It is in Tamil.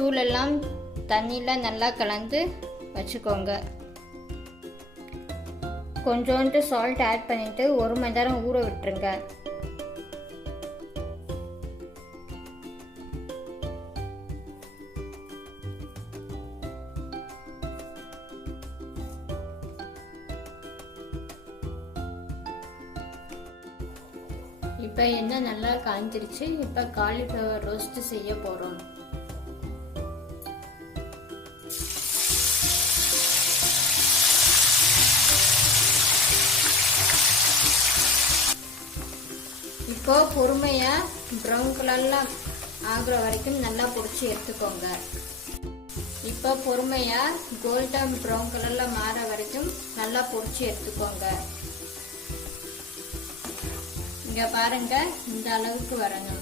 தூளெல்லாம் தண்ணியில் நல்லா கலந்து வச்சுக்கோங்க. கொஞ்சோண்டு சால்ட் ஆட் பண்ணிவிட்டு 1 மணி நேரம் ஊற விட்டுருங்க. இப்போ எண்ணெய் நல்லா காய்ஞ்சிருச்சு. இப்போ காலிஃப்ளவர் ரோஸ்ட் செய்ய போகிறோம். இப்போ பொறுமையாக ப்ரௌன் கலரில் ஆகுற வரைக்கும் நல்லா பொரிச்சு எடுத்துக்கோங்க. இப்போ பொறுமையாக கோல்டன் ப்ரௌன் கலரில் மாற வரைக்கும் நல்லா பொரிச்சு எடுத்துக்கோங்க. இங்கே பாருங்க, இந்த அளவுக்கு வரணும்.